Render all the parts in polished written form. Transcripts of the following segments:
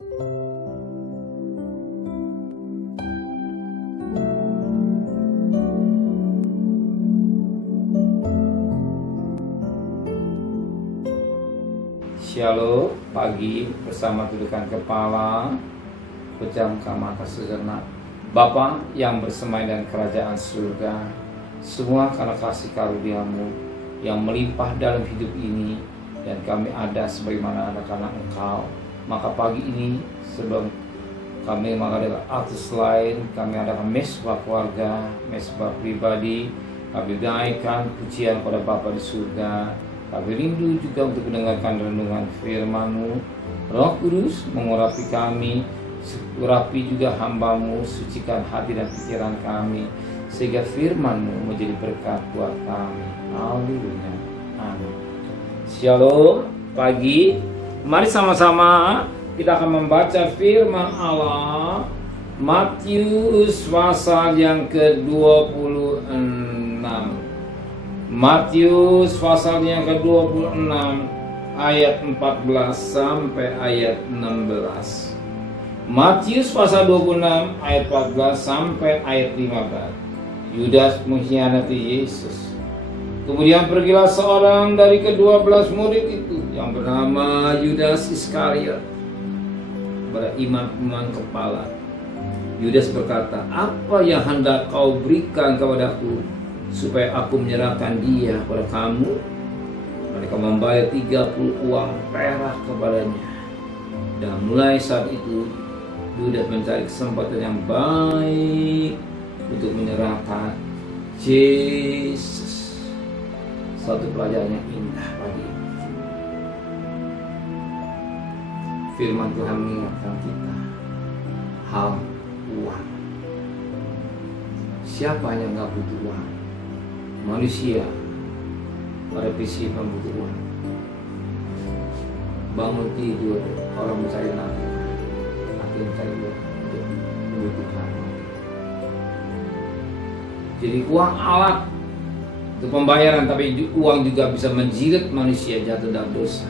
Shalom, pagi bersama tundukkan kepala, pejamkan mata sejenak. Bapa yang bersemayam di kerajaan surga, semua karena kasih karunia-Mu yang melimpah dalam hidup ini, dan kami ada sebagaimana ada karena Engkau. Maka pagi ini sebelum kami mengadakan artis lain, kami adakan mesbah keluarga, mesbah pribadi. Kami naikkan pujian kepada Bapa di surga. Kami rindu juga untuk mendengarkan renungan firman-Mu. Roh Kudus mengurapi kami, urapi juga hamba-Mu, sucikan hati dan pikiran kami, sehingga firman-Mu menjadi berkat buat kami. Haleluya. Amin. Shalom, pagi. Mari sama-sama kita akan membaca firman Allah, Matius pasal yang ke-26. Matius pasal yang ke-26 ayat 14 sampai ayat 16. Matius pasal 26 ayat 14 sampai ayat 15. Yudas mengkhianati Yesus. Kemudian pergilah seorang dari ke-12 murid itu yang bernama Yudas Iskariot kepada imam-imam kepala. Yudas berkata, "Apa yang hendak kau berikan kepadaku supaya aku menyerahkan dia kepada kamu?" Mereka membayar 30 uang perak kepadanya. Dan mulai saat itu Yudas mencari kesempatan yang baik untuk menyerahkan Yesus. Satu pelajaran yang indah pagi ini. Firman Tuhan mengingatkan kita hal uang. Siapa yang nggak butuh uang? Manusia pada prinsip butuh uang. Bangun tidur, orang mencari nafkah, hati mencari uang untuk kebutuhan. Jadi uang alat untuk pembayaran, tapi uang juga bisa menjilat manusia jatuh dalam dosa.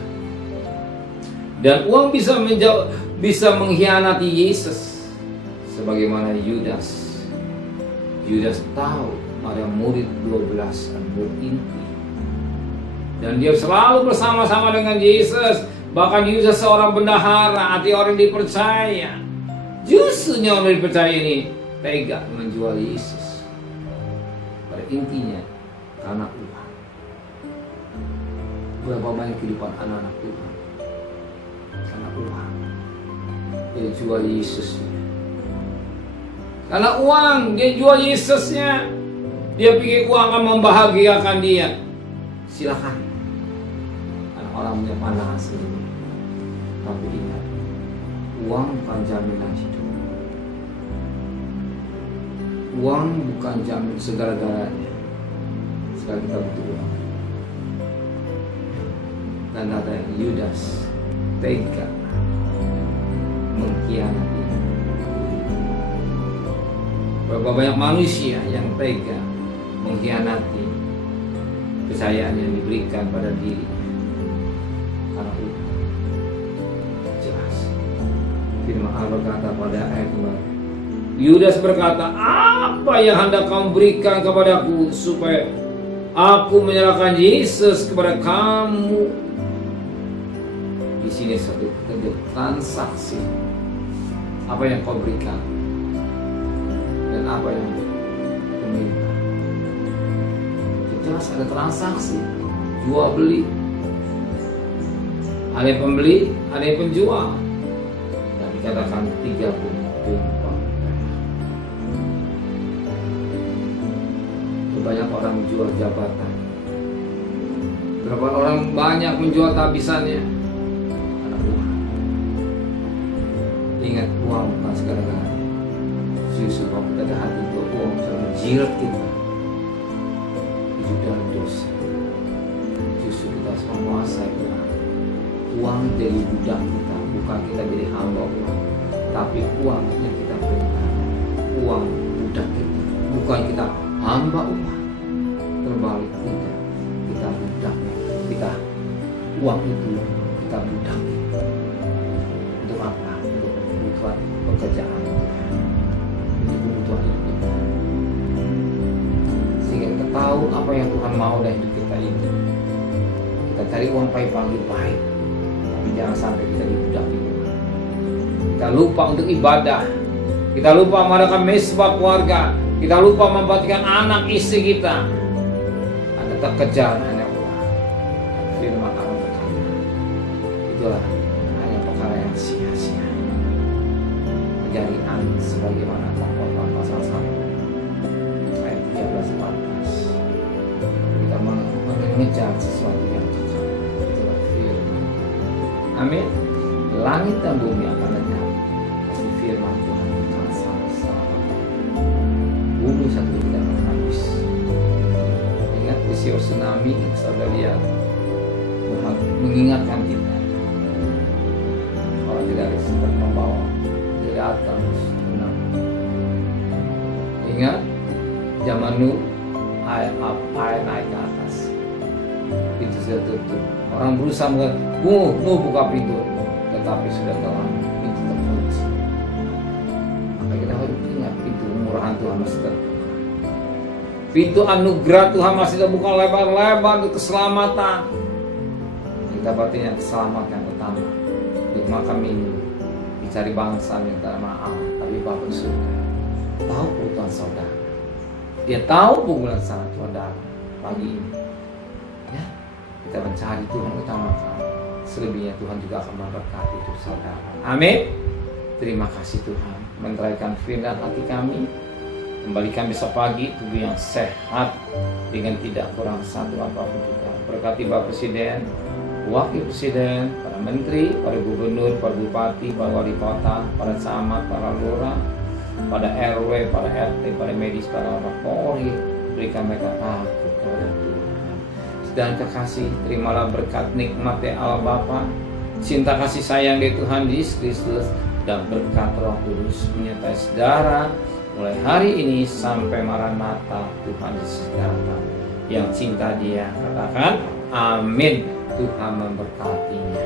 Dan uang bisa mengkhianati Yesus, sebagaimana Yudas. Yudas tahu ada murid 12 yang berinti, dan dia selalu bersama-sama dengan Yesus. Bahkan Yudas seorang bendahara, arti orang dipercaya. Justru orang dipercaya ini tega menjual Yesus. Pada intinya karena uang. Berapa banyak kehidupan anak-anak Tuhan karena uang. Dia jual Yesusnya. Karena uang dia jual Yesusnya. Dia pikir uang akan membahagiakan dia. Silakan. Karena orang punya pandangan sendiri. Tapi ingat, uang bukan jaminan hidup. Uang bukan jamin segala-galanya. Sekali kita butuh uang. Dan ada Yudas tega mengkhianati. Berapa banyak manusia yang tega mengkhianati kepercayaan yang diberikan pada diri karena uang. Jelas firman Allah berkata pada ayat kemarin, Yudas berkata, "Apa yang hendak kamu berikan kepadaku supaya aku menyerahkan Yesus kepada kamu?" Di sini satu transaksi. Apa yang kau berikan dan apa yang kau minta. Jelas ada transaksi, jual beli. Ada yang pembeli, ada yang penjual. Dan dikatakan 30 tumpah. Banyak orang menjual jabatan. Berapa orang banyak menjual tabisannya karena uang. Ingat, uang bukan segala-galanya. Justru kalau kita ada hati untuk uang bisa menjilat kita hidup dalam dosa. Justru kita harus menguasai uang. Uang jadi budak kita, bukan kita jadi hamba uang. Tapi uang yang kita perintah. Uang budak kita, bukan kita hamba uang. Terbalik, tidak, kita budak, kita uang itu kita budak. Untuk apa? Untuk kebutuhan pekerjaan Tuhan, untuk kebutuhan hidup kita, sehingga kita tahu apa yang Tuhan mau dari hidup kita ini. Kita cari uang pagi-pagi baik, tapi jangan sampai kita dibudaki Tuhan. Kita lupa untuk ibadah, kita lupa mengadakan mesbah keluarga, kita lupa memperhatikan anak istri kita. Anda terkejar hanya uang. Firman Allah berkata, itulah hanya perkara yang sia-sia. Menjadi angin sebagaimana Pengkhotbah pasal 1 ayat 13-14. Kita mengejar sesuatu yang kekal. Itulah firman. Amin. Langit dan bumi akan lenyap, tapi firman Tuhan akan selama-lamanya. Bumi satu tidak akan habis. Ingat peristiwa tsunami, saudara lihat, Tuhan mengingatkan kita. Orang tidak sempat membawa dari atas tsunami. Ingat zaman Nuh, air naik ke atas, pintu sudah tutup. Orang berusaha mengatakan, Nuh buka pintu, tetapi sudah terlambat, pintu terkunci. Maka kita harus ingat, pintu kemurahan Tuhan masih terbuka. Pintu anugerah Tuhan masih terbuka lebar-lebar untuk keselamatan. Kita artinya keselamatan yang utama. Untuk makan minum, dicari bangsa minta maaf, tapi Bapa di surga tahu kebutuhan saudara. Dia tahu pergumulan saudara pagi ini. Ya, kita mencari Tuhan utamakan. Selebihnya Tuhan juga akan memberkati hidup saudara. Amin. Terima kasih Tuhan, menteraikan firman hati kami, kembalikan besok pagi tubuh yang sehat dengan tidak kurang satu apapun juga. Berkati Bapak Presiden, Wakil Presiden, para Menteri, para Gubernur, para Bupati, para Wali Kota, para camat, para lurah, pada RW, para RT, para medis, para Polri. Berikan mereka takut kepada Tuhan. Dan kekasih, terimalah berkat nikmat dari Allah Bapa, cinta kasih sayang dari Tuhan Yesus Kristus, dan berkat Roh Kudus menyertai saudara mulai hari ini sampai Maranatha Tuhan Yesus datang. Yang cinta Dia katakan amin. Tuhan memberkatinya.